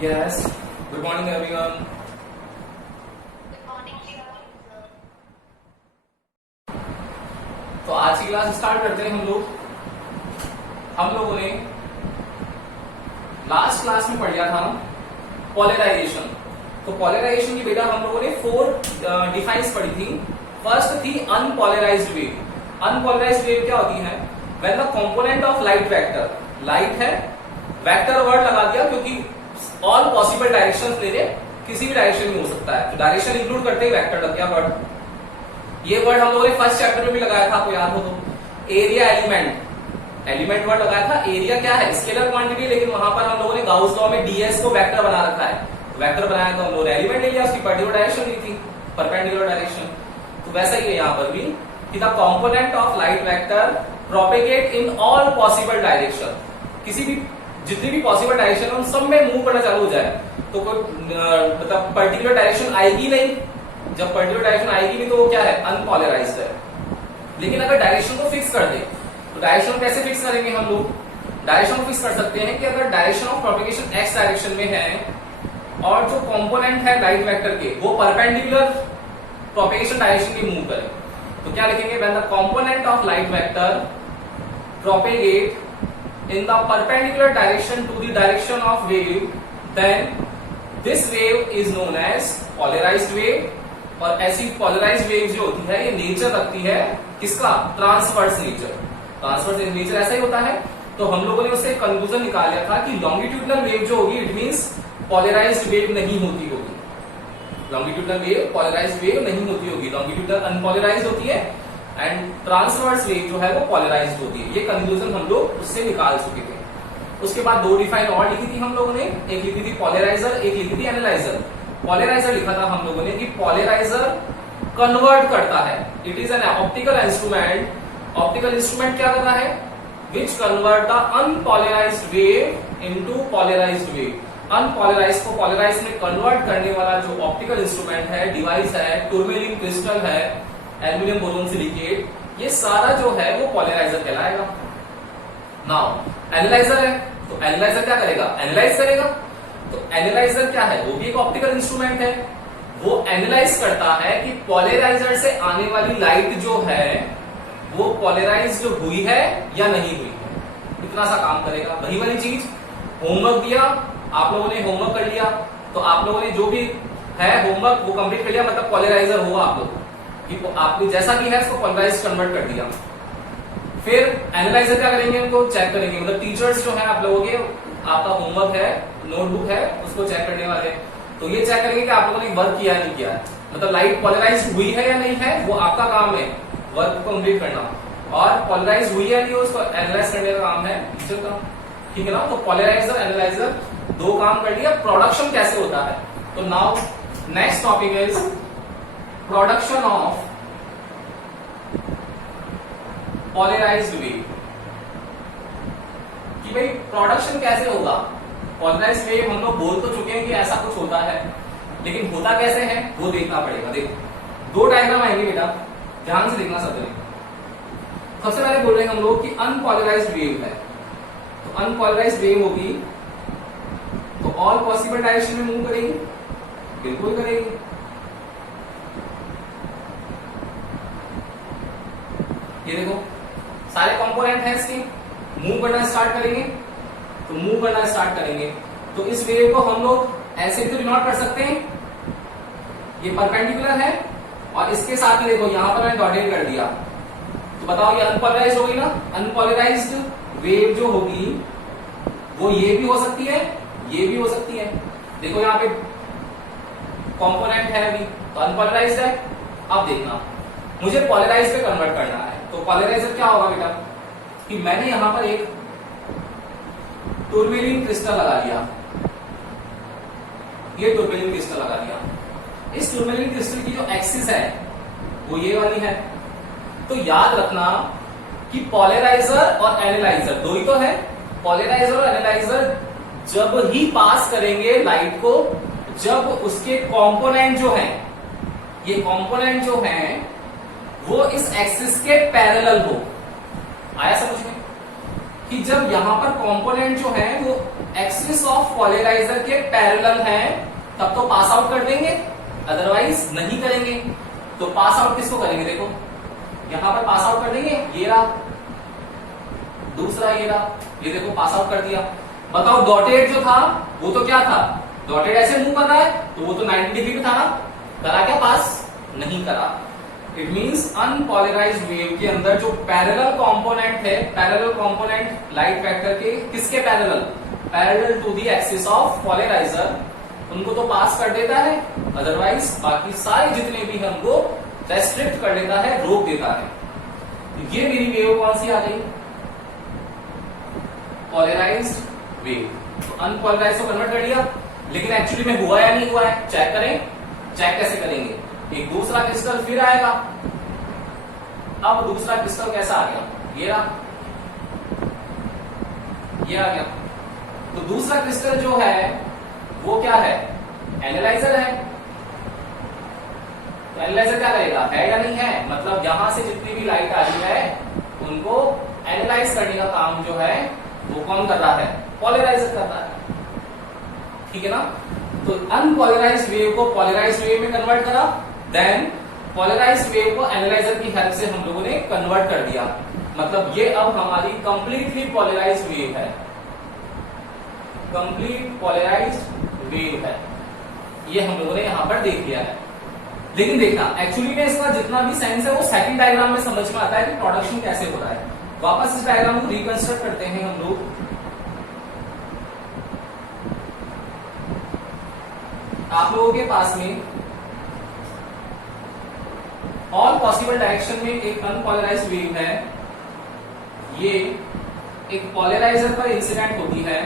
Yes. Good morning, everyone. तो आज की क्लास स्टार्ट करते हैं हम लोगों ने लास्ट क्लास में पढ़ लिया था पोलराइजेशन। तो पोलराइजेशन की बेटा हम लोगों ने 4 डिफाइंस पढ़ी थी। फर्स्ट थी अनपोलराइज्ड वेव। अनपोलराइज्ड वेव क्या होती है? When the component of light vector, light है, वेक्टर वर्ड लगा दिया क्योंकि ऑल पॉसिबल डायरेक्शंस ले ले, किसी भी डायरेक्शन में हो सकता है, तो डायरेक्शन इंक्लूड करते ही वेक्टर लग गया वर्ड। ये वर्ड हम लोगों ने फर्स्ट चैप्टर में भी लगाया था, आपको याद हो तो। एरिया एलिमेंट, एलिमेंट वर्ड लगाया था। एरिया क्या है? स्केलर क्वांटिटी, लेकिन वहां पर हम लोगों ने गाउस लॉ में डीएस को वेक्टर बना रखा है। वेक्टर बनाया तो हम लोगों ने एलिमेंट ले लिया, उसकी पर्टिकुलर डायरेक्शन ली थी, परपेंडिकुलर डायरेक्शन। तो वैसा ही है यहाँ पर भी कि the component of light vector propagate in all possible direction. किसी भी जितनी भी पॉसिबल डायरेक्शन उन सब में मूव करना चालू हो जाए तो कोई मतलब पर्टिकुलर डायरेक्शन आएगी नहीं। जब पर्टिकुलर डायरेक्शन आएगी नहीं तो वो क्या है? अनपोलराइज्ड है। लेकिन अगर डायरेक्शन को फिक्स कर दे तो डायरेक्शन कैसे फिक्स करेंगे हम लोग? डायरेक्शन को फिक्स कर सकते हैं कि अगर direction of propagation x direction में है और जो कंपोनेंट है लाइट वेक्टर के वो परपेंडिकुलर प्रोपेगेशन डायरेक्शन की मूव करे, तो क्या लिखेंगे? When the component of light vector propagate in the perpendicular direction to the direction of wave, then this wave is known as polarized wave। और ऐसी polarized wave जो होती है ये नेचर रखती है किसका? Transverse nature. ट्रांसवर्स नेचर ऐसा ही होता है। तो हम लोगों ने उससे कंक्लूजन निकाल लिया था कि लॉन्गिट्यूडनल वेव जो होगी इट मींस पॉलराइज्ड वेव नहीं होती होगी। लॉन्गिट्यूडनल वेव पॉलराइज्ड वेव नहीं होती होगी, लॉन्गिट्यूडनल अनपॉलराइज्ड होती है एंड ट्रांसवर्स वेव जो है वो पॉलराइज्ड होती है। ये कंक्लूजन हम लोग उससे निकाल चुके थे। उसके बाद 2 डिफाइन और लिखी थी हम लोगों ने, एक लिखी थी पॉलराइजर, एक लिखी थी एनालाइजर। पॉलराइजर लिखा था हम लोगों ने कि पॉलराइजर कन्वर्ट करता है, it is an optical instrument. Optical instrument क्या करता है? Which convert the unpolarized wave into polarized wave. Unpolarized को पॉलराइज्ड में कन्वर्ट करने वाला जो ऑप्टिकल इंस्ट्रूमेंट है, डिवाइस है, टूरमेलिन क्रिस्टल है, एल्यूमिनियम बोरोन सिलिकेट, ये सारा जो है वो पॉलराइजर कहलाएगा। नाउ एनालाइजर है तो एनालाइजर क्या करेगा? एनालाइज करेगा। तो एनालाइजर क्या है? वो भी एक ऑप्टिकल इंस्ट्रूमेंट है। वो एनालाइज करता है कि पॉलराइजर से आने वाली लाइट जो है वो पॉलराइज्ड हुई है या नहीं हुई है, इतना सा काम करेगा। वही वाली चीज होमवर्क दिया, आप लोगों ने होमवर्क कर लिया, तो आप लोगों ने जो भी है होमवर्क वो कंप्लीट कर लिया, मतलब पॉलराइजर हुआ आप लोग कि आपने जैसा भी है उसको पॉलराइज कन्वर्ट कर दिया। फिर एनालाइजर क्या करेंगे? उनको चेक करेंगे, मतलब टीचर्स जो है आप लोगों के, आपका होमवर्क है, नोटबुक है, उसको चेक करने वाले, तो ये चेक करेंगे कि आप लोगों ने वर्क किया नहीं किया, मतलब लाइट पॉलराइज हुई है या नहीं है, वो आपका काम है वर्क को कंप्लीट करना। और पॉलराइज हुई है नहीं, उसको एनालाइज करने का काम है टीचर का, ठीक है ना। तो पॉलराइजर एनालाइजर 2 काम कर लिया। प्रोडक्शन कैसे होता है? तो now next topic is production of polarized wave. कि भाई प्रोडक्शन कैसे होगा? पॉलराइज्ड वेव हम लोग बोल तो चुके हैं कि ऐसा कुछ होता है, लेकिन होता कैसे है वो देखना पड़ेगा। देखो 2 डायग्राम आएंगे बेटा, ध्यान से देखना सबने। सबसे पहले बोल रहे हैं हम लोग कि अनपॉलराइज्ड वेव है, तो अनपॉलराइज्ड वेव होगी तो ऑल पॉसिबल डायरेक्शन में मूव करेगी, बिल्कुल करेगी। ये देखो सारे कंपोनेंट हैं इसके, मूव करना स्टार्ट करेंगे तो मूव करना स्टार्ट करेंगे। तो इस वेव को हम लोग ऐसे भी तो डिनोट कर सकते हैं, ये परपेंडिकुलर है और इसके साथ में देखो यहां पर मैंने डॉटेड कर दिया, तो बताओ ये अनपोलराइज्ड होगी ना। अनपोलराइज्ड वेव जो होगी वो ये भी हो सकती है, ये भी हो सकती है। देखो यहाँ पे कंपोनेंट है अभी तो अनपोलराइज्ड है। अब देखना मुझे पॉलराइज पे कन्वर्ट करना है, तो पॉलराइजर क्या होगा बेटा कि मैंने यहां पर एक टूरमेलिन क्रिस्टल लगा लिया, ये टूरमेलिन क्रिस्टल लगा लिया। इस टूरमेलिन क्रिस्टल की जो एक्सिस है वो ये वाली है। तो याद रखना कि पॉलराइजर और एनालाइजर 2 ही तो है। पॉलराइजर और एनालाइजर जब ही पास करेंगे लाइट को जब उसके कंपोनेंट जो हैं, ये कंपोनेंट जो हैं वो इस एक्सिस के पैरेलल हो। आया समझ में कि जब यहां पर कंपोनेंट जो है वो एक्सिस ऑफ पोलराइजर के पैरेलल है तब तो पास आउट कर देंगे, अदरवाइज नहीं करेंगे। तो पास आउट किसको करेंगे, देखो यहां पर पास आउट कर देंगे, ये रहा दूसरा, ये रहा, ये देखो पास आउट कर दिया। बताओ डॉटेड जो था वो तो क्या था, डॉटेड ऐसे मूव कर रहा है तो वो तो 90 डिग्री पे था ना, करा क्या पास, नहीं करा। इट मींस अनपोलराइज्ड वेव के अंदर जो पैरेलल कंपोनेंट है, पैरेलल कंपोनेंट लाइट वेक्टर के किसके parallel, parallel to the axis of polariser, उनको तो पास कर देता है, अदरवाइज बाकी सारे जितने भी हमको रेस्ट्रिक्ट कर देता है, रोक देता है। तो ये मेरी वेव कौन सी आ गई, पोलराइज्ड वेव। तो अनपोलराइज को कन्वर्ट कर दिया, लेकिन एक्चुअली में हुआ या नहीं हुआ है, चेक करें। चेक कैसे करेंगे, एक दूसरा क्रिस्टल फिर आएगा। अब दूसरा क्रिस्टल कैसा आ गया, ये रहा, ये आ गया। तो दूसरा क्रिस्टल जो है वो क्या है, एनालाइजर है। तो एनालाइजर क्या करेगा, है या नहीं है, मतलब यहां से जितनी भी लाइट आ रही है उनको एनालाइज करने का काम जो है वो कौन कर रहा है, पोलराइजर कर रहा है, ठीक है ना। तो अनपोलराइज्ड वेव को पोलराइज्ड वेव में कन्वर्ट करा, देन पोलराइज्ड वेव को एनालाइजर की हेल्प से हम लोगों ने कन्वर्ट कर दिया। मतलब ये अब हमारी कंप्लीटली पोलराइज्ड वेव है, कंप्लीट पोलराइज्ड वेव है, ये हम लोगों ने यहां पर देख लिया है। लेकिन देखना एक्चुअली में इसका जितना भी साइंस है वो सेकंड डायग्राम में समझ में आता है कि प्रोडक्शन कैसे हो रहा है। वापस इस डायग्राम को रिकंस्ट्रक्ट करते हैं हम लोग। आप लोगों के पास में ऑल पॉसिबल डायरेक्शन में एक अनपोलराइज्ड वेव है, ये एक पोलराइजर पर इंसिडेंट होती है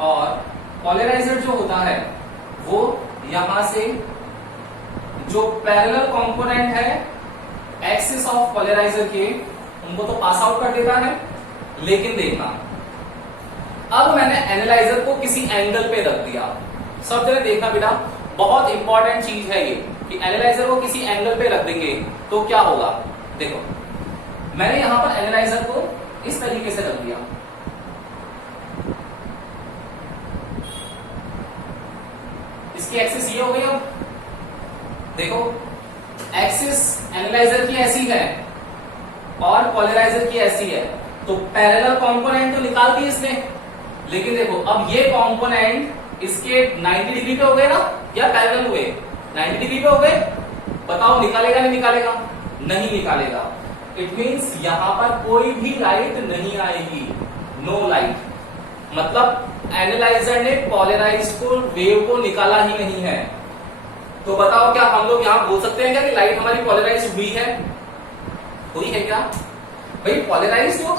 और पोलराइजर जो होता है वो यहां से जो पैरेलल कंपोनेंट है एक्सिस ऑफ पोलराइजर के उनको तो पास आउट कर देता है। लेकिन देखना अब मैंने एनालाइजर को किसी एंगल पे रख दिया, सब जगह देखना बेटा, बहुत इंपॉर्टेंट चीज है ये कि एनालाइजर को किसी एंगल पे रख देंगे तो क्या होगा। देखो मैंने यहां पर एनालाइजर को इस तरीके से रख दिया, इसकी एक्सिस ये हो गई। अब देखो एक्सिस एनालाइजर की ऐसी है और पोलराइजर की ऐसी है, तो पैरेलल कंपोनेंट तो निकाल दी इसने, लेकिन देखो अब ये कंपोनेंट इसके 90 डिग्री पे हो गए ना, या पैरेलल हुए 90 डिग्री पे हो गए, बताओ निकालेगा नहीं निकालेगा, नहीं निकालेगा। इट मींस यहां पर कोई भी लाइट नहीं आएगी, नो लाइट, मतलब एनालाइजर ने पोलराइज्ड को वेव को निकाला ही नहीं है। तो बताओ क्या हम लोग यहां बोल सकते हैं क्या कि लाइट हमारी पोलराइज्ड हुई है, हुई है क्या भाई, पोलराइज्ड हो,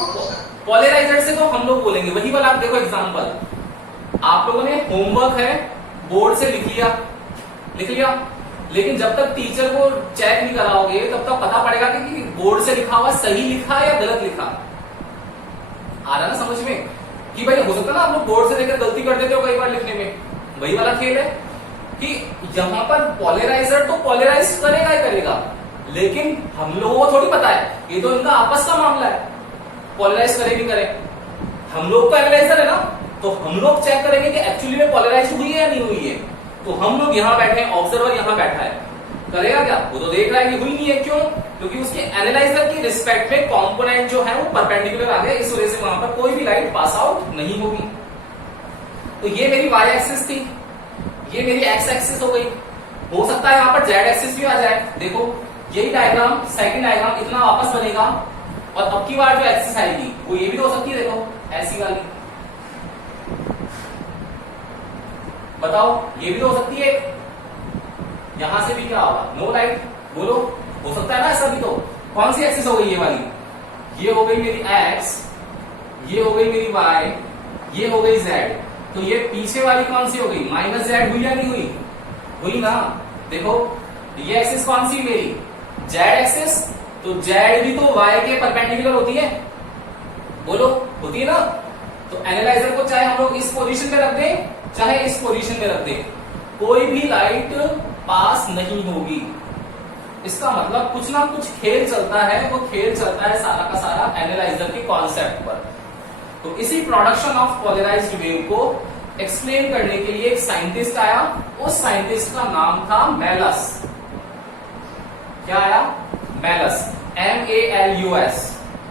पोलराइजर से तो हम लोग बोलेंगे वही वाला। आप देखो एग्जांपल, आप लोगों ने होमवर्क है बोर्ड से लिख लिया, लेकिन जब तक टीचर को चेक नहीं कराओगे तब तक पता पड़ेगा कि बोर्ड से लिखा हुआ सही लिखा या गलत लिखा। आ रहा ना समझ में कि भाई हो सकता है ना आप लोग बोर्ड से लेकर गलती कर देते हो कई बार लिखने में, वही वाला खेल है कि यहां पर पोलराइजर तो पोलराइज करेगा ही करेगा, लेकिन हम लोगों को थोड़ी पता है, ये तो इनका आपस का मामला है, पोलराइज करे नहीं करे। हम लोग तो एनालाइजर है ना, तो हम लोग चेक करेंगे कि एक्चुअली में पोलराइज हुई है या नहीं हुई है। तो हम लोग यहां बैठे हैं, ऑब्जर्वर यहां बैठा है, करेगा क्या, वो तो देख रहा है कि हुई नहीं है। क्यों, क्योंकि उसके एनालाइजर की रिस्पेक्ट में कंपोनेंट जो है वो परपेंडिकुलर आ गए, इस वजह से वहां पर कोई भी लाइट पास आउट नहीं होगी। तो ये मेरी वाई एक्सिस थी, ये मेरी एक्स एक्सिस हो गई, हो सकता है यहां पर जेड एक्सिस भी आ जाए। देखो यही डायग्राम, सेकंड डायग्राम इतना वापस बनेगा और अब की बार जो एक्सिस आएगी वो ये भी तो हो सकती है, देखो ऐसी वाली, बताओ ये भी तो हो सकती है। यहां से भी क्या होगा, नो लाइट, बोलो हो सकता है ना ऐसा भी। तो कौन सी एक्सिस हो गई, ये वाली, ये हो गई मेरी एक्स, ये हो गई मेरी वाई, ये हो गई जेड। तो ये पीछे वाली कौन सी हो गई, माइनस जेड हुई या नहीं हुई, हुई ना। देखो ये एक्सिस कौन सी मेरी, जेड एक्सिस, तो जेड भी तो वाई के परपेंडिकुलर होती है, बोलो होती है ना। तो एनालाइजर को चाहे हम लोग इस पोजीशन पे रख दें चाहे इस पोजीशन में रख दें, कोई भी लाइट पास नहीं होगी, इसका मतलब कुछ ना कुछ खेल चलता है, वो खेल चलता है सारा का सारा एनालाइजर के कॉन्सेप्ट पर। तो इसी प्रोडक्शन ऑफ पोलराइज्ड वेव को एक्सप्लेन करने के लिए एक साइंटिस्ट आया, उस साइंटिस्ट का नाम था मैलस। क्या आया? Malleus, MALUS।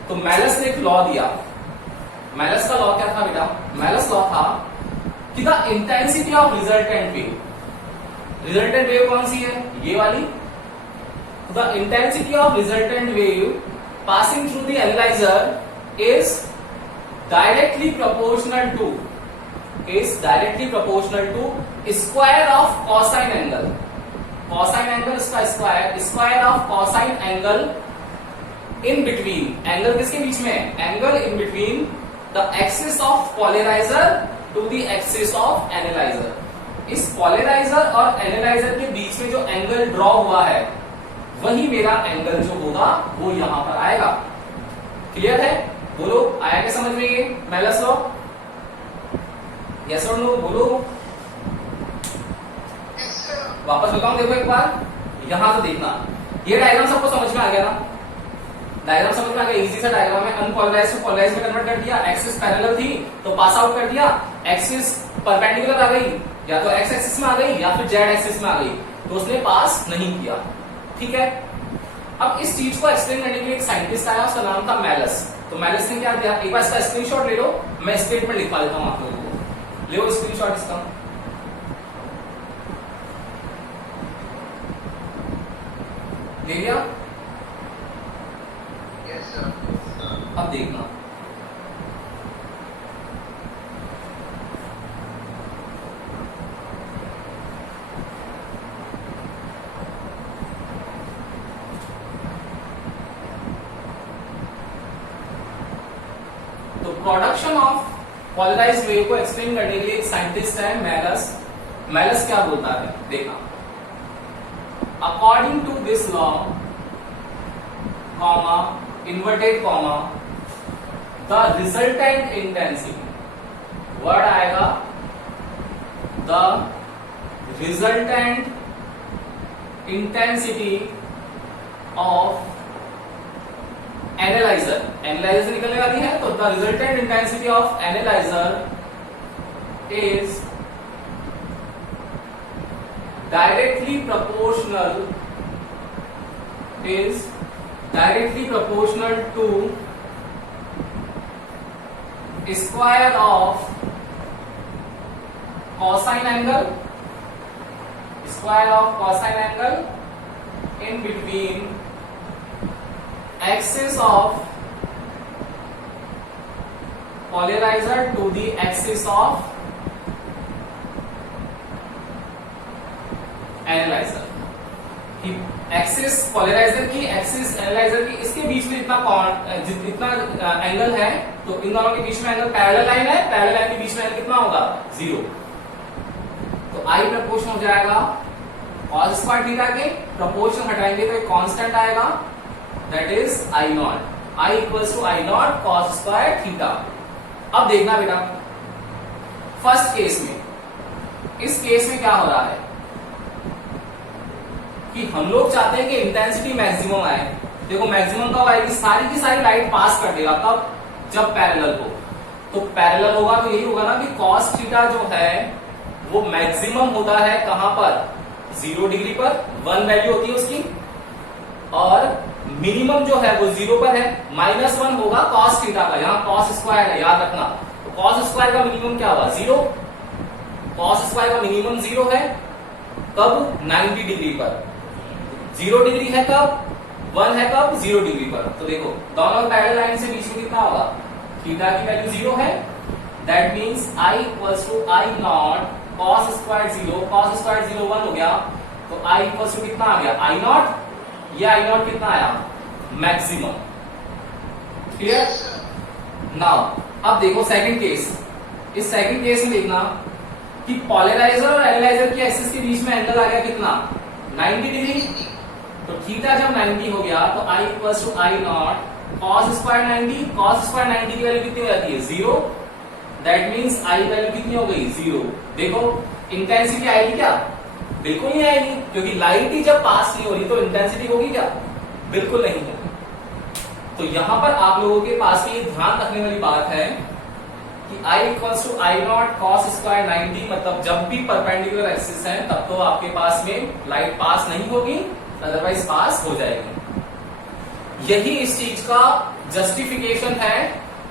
तो मैलस ने एक लॉ दिया। मैलस का लॉ क्या था बेटा? मैलस लॉ था कि the intensity of resultant wave, resultant wave कौन सी है? ये वाली। The intensity of resultant wave passing through the analyzer is directly proportional to square of cosine angle. Cosine angle इसका square of cosine angle in between, angle किसके बीच में? Angle in between the axis of polarizer to the axis of analyzer. इस polarizer और analyzer के बीच में जो एंगल ड्रॉ हुआ है, वही मेरा एंगल जो होगा वो यहां पर आएगा। क्लियर है? बोलो, आया क्या समझ में ये मैलस लॉ? यस और नो बोलो। वापस बताऊं, देखो एक बार यहां से देखना। ये डायग्राम सबको समझ में आ गया ना? डायग्राम समझ में आ गया? इजी सा डायग्राम है। अनपोलराइज्ड से पोलराइज्ड में कन्वर्ट कर दिया, एक्सिस पैरेलल थी तो पास आउट कर दिया, एक्सिस परपेंडिकुलर आ गई, या तो एक्स एक्सिस में आ गई या फिर जेड एक्सिस में आ गई, तो उसने पास नहीं किया। ठीक है? अब इस चीज को एक्सप्लेन करने के लिए एक साइंटिस्ट आया, उसका नाम था मैलस। तो मैलस ने क्या किया? एक बार इसका स्क्रीनशॉट ले लो, मैं स्क्रीन पर लिखवा देता हूं आप लोगों को। ले लो स्क्रीनशॉट इसका। ले लिया? Yes sir. अब देखना, तो प्रोडक्शन ऑफ पोलराइज्ड वेव को एक्सप्लेन करने के लिए एक साइंटिस्ट है मैलस। मैलस क्या बोलता है? देखना, according to this law, comma, inverted comma, the resultant intensity, word आएगा the resultant intensity of analyzer, analyzer से निकलने वाली है, तो the resultant intensity of analyzer is directly proportional to square of cosine angle in between axis of polarizer to the axis of analyser. कि axis polariser की, axis analyser की, इसके बीच में जितना एंगल है, तो इन दोनों के बीच में एंगल पैरेलल लाइन है, पैरेलल लाइन के बीच में एंगल कितना होगा? 0। तो आई प्रपोर्शन हो जाएगा cos स्क्वायर थीटा के, प्रपोर्शन हटाएंगे तो एक कांस्टेंट आएगा, that is I naught, I equals to I naught cos square theta. अब देखना बेटा, फर्स्ट केस में, इस केस में क्या हो रहा है कि हम लोग चाहते हैं कि इंटेंसिटी मैक्सिमम आए। देखो मैक्सिमम कब आएगी? सारी की सारी लाइट पास कर देगा, कब? जब पैरेलल हो। तो पैरेलल होगा तो यही होगा ना कि cos थीटा जो है वो मैक्सिमम होता है कहां पर? 0 डिग्री पर, 1 वैल्यू होती है उसकी, और मिनिमम जो है वो 0 पर है। -1 होगा cos थीटा का, यहां cos स्क्वायर है, याद रखना। तो cos स्क्वायर का मिनिमम क्या हुआ? 0। cos स्क्वायर का मिनिमम 0 है, कब? 90 डिग्री पर। 0 डिग्री है कब? 1 है कब? 0 डिग्री पर। तो देखो दोनों पैरेलल लाइन से बीच में कितना होगा? थीटा की वैल्यू 0 है, that means I equals to I naught cos square 0, cos square 0 1 हो गया, तो I इक्वल्स टू कितना आ गया? आई नॉट। ये आई नॉट कितना आया? मैक्सिमम। क्लियर? नाउ अब देखो सेकंड केस। इस सेकंड केस में देखना कि पोलराइजर और एनालाइजर की एक्सिस के बीच में एंगल आ गया कितना? 90 डिग्री। तो थीटा जब 90 हो गया तो I equals to I naught cos square 90, cos square 90 की वैल्यू कितनी हो जाती है? 0। दैट मींस I वैल्यू कितनी हो गई? 0। देखो इंटेंसिटी आएगी क्या? बिल्कुल नहीं आएगी, क्योंकि लाइट ही जब पास नहीं हो रही तो इंटेंसिटी होगी क्या? बिल्कुल नहीं होगी। तो यहां पर आप लोगों के पास में ये ध्यान रखने वाली बात है कि I equals to I naught cos square 90, मतलब जब भी परपेंडिकुलर एक्सिस है तब तो आपके पास में लाइट पास नहीं होगी, अदरवाइज पास हो जाएगी। यही इस चीज का जस्टिफिकेशन है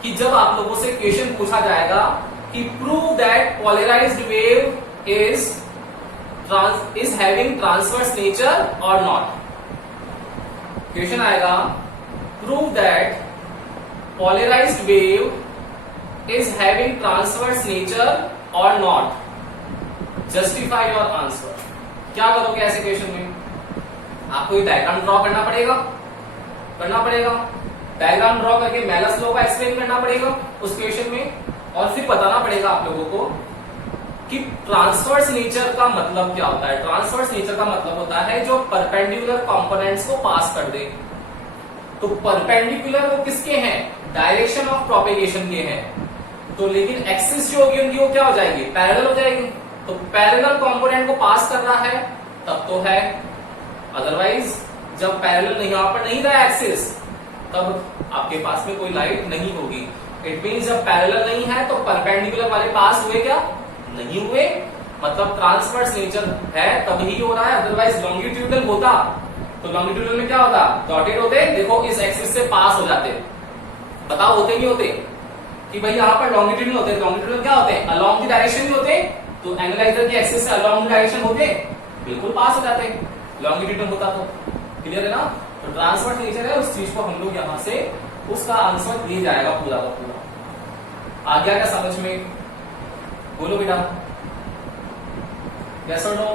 कि जब आप लोगों से क्वेश्चन पूछा जाएगा कि prove that polarised wave is having transverse nature और नॉट। क्वेश्चन आएगा prove that polarised wave is having transverse nature or not, justify your answer। क्या करोगे ऐसे क्वेश्चन में? आपको ये डायग्राम ड्रॉ करना पड़ेगा, डायग्राम ड्रॉ करके मेलस लॉ को एक्सप्लेन करना पड़ेगा उस क्वेश्चन में, और फिर बताना पड़ेगा आप लोगों को कि ट्रांसवर्स नेचर का मतलब क्या होता है। ट्रांसवर्स नेचर का मतलब होता है जो परपेंडिकुलर कंपोनेंट्स को पास कर दे। तो परपेंडिकुलर वो किसके हैं? डायरेक्शन ऑफ प्रोपेगेशन के हैं। तो लेकिन एक्सिस जो होगी उनकी वो क्या हो जाएगी? पैरेलल हो जाएगी। तो पैरेलल कंपोनेंट को पास कर रहा है तब तो है, अदरवाइज जब पैरेलल नहीं, यहां पर नहीं रहा एक्सिस, तब आपके पास में कोई लाइट नहीं होगी। इट मींस जब पैरेलल नहीं है तो परपेंडिकुलर वाले पास हुए क्या? नहीं हुए, मतलब ट्रांसवर्स नेचर है तभी हो रहा है, अदरवाइज लॉन्गिट्यूडनल होता तो लॉन्गिट्यूडनल में क्या होता? डॉटेड होते, देखो इस एक्सिस से पास हो जाते। बताओ होते नहीं होते? कि भाई यहाँ पर लॉन्गिट्यूडनल होते हैं, लॉन्गिट्यूडनल क्या होते हैं? अलोंग द डायरेक्शन ही होते, तो एनालाइजर की एक्सिस से अलोंग द डायरेक्शन होते, बिल्कुल पास हो जाते लॉन्गिट्यूडनल होता तो। क्लियर है ना? तो ट्रांसवर्स नेचर है उस चीज को हम लोग यहां से उसका आंसर दिया जाएगा पूरा का पूरा। आ गया क्या समझ में? बोलो बेटा, यस और नो?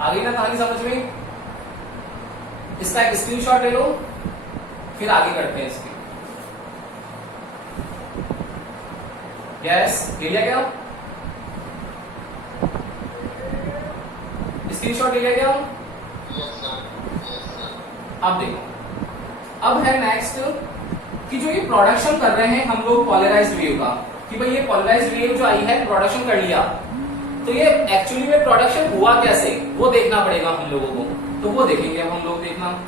आ गई ना कहानी समझ में? इसका एक स्क्रीनशॉट ले लो, फिर आगे करते हैं इसकी। यस, ले लिया क्या? स्क्रीनशॉट ले लिया क्या? Yes sir, yes sir। अब देखो, अब है नेक्स्ट कि जो ये प्रोडक्शन कर रहे हैं हम लोग पॉलराइज्ड वेव का, कि भाई ये पॉलराइज्ड वेव जो आई है प्रोडक्शन कर लिया, तो ये एक्चुअली में प्रोडक्शन हुआ कैसे वो देखना पड़ेगा हम लोगों को। तो वो देखेंगे अब हम लोग। देखना,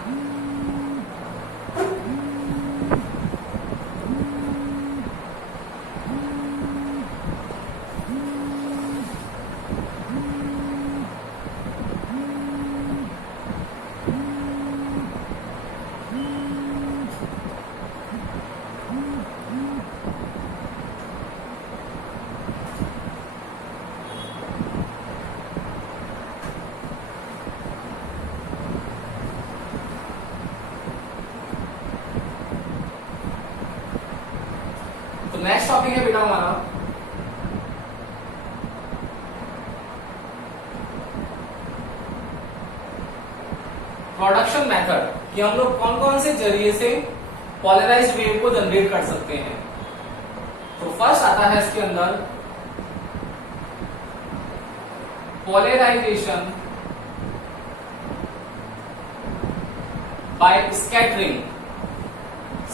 नेक्स्ट टॉपिक है बेटा हमारा प्रोडक्शन मेथड, कि हम लोग कौन कौन से जरिए से पॉलराइज्ड वेव को जनरेट कर सकते हैं। तो फर्स्ट आता है इसके अंदर पोलराइजेशन बाय स्कैटरिंग।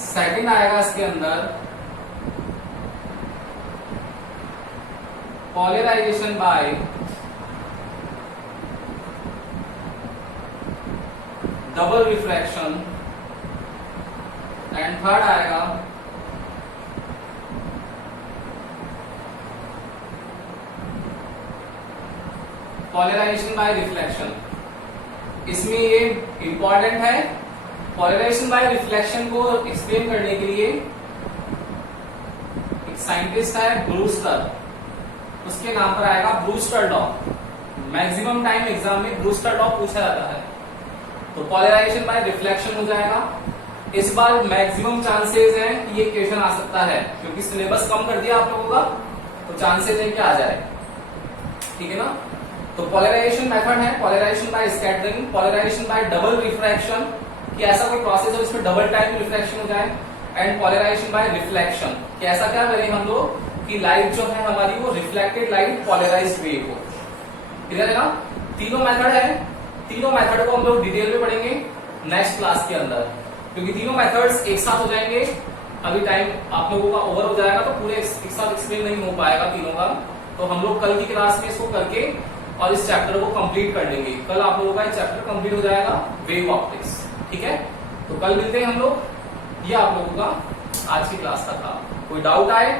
सेकंड आएगा इसके अंदर polarization by double refraction, and third आएगा पॉलराइजेशन बाय रिफ्लेक्शन। इसमें ये इंपॉर्टेंट है, पॉलराइजेशन बाय रिफ्लेक्शन को एक्सप्लेन करने के लिए एक साइंटिस्ट है ब्रूस्टर, उसके नाम पर आएगा Brewster law. Maximum time exam में ब्रूस्टर लॉ पूछा जाता है। तो पॉलराइजेशन बाय रिफ्लेक्शन हो जाएगा। इस बार मैक्सिमम चांसेस हैं कि ये क्वेश्चन आ सकता है, क्योंकि सिलेबस कम कर दिया आप लोगों का, तो चांसेस है कि आ जाए। ठीक है ना? तो पॉलराइजेशन मेथड है polarization by scattering, polarization by double refraction, कि ऐसा कोई प्रोसेस हो जिसमें डबल टाइम रिफ्रैक्शन हो जाए, एंड पॉलराइजेशन बाय रिफ्लेक्शन, कि ऐसा क्या करें हम लोग कि लाइट जो है हमारी वो रिफ्लेक्टेड लाइट पॉलराइज्ड वेव हो। क्लियर है ना? तीनों मेथड है, तीनों मेथड को हम लोग डिटेल में पढ़ेंगे नेक्स्ट क्लास के अंदर, क्योंकि तीनों मेथड्स एक साथ हो जाएंगे। अभी टाइम आप लोगों का ओवर हो जाएगा तो पूरे एक साथ एक्सप्लेन नहीं हो पाएगा तीनों का। तो हम लोग कल की क्लास में इसको करके और इस चैप्टर को कंप्लीट कर लेंगे। कल आप लोगों का ये चैप्टर कंप्लीट हो जाएगा, वेव ऑप्टिक्स। ठीक है, तो कल मिलते हैं हम लोग। ये आप लोगों का आज की क्लास का था। कोई डाउट आए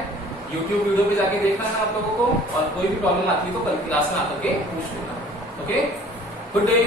YouTube वीडियो पे जाके देखना है आप लोगों को, और कोई भी प्रॉब्लम आती है तो कल क्लास में आकर के पूछ लेना। Okay, good day.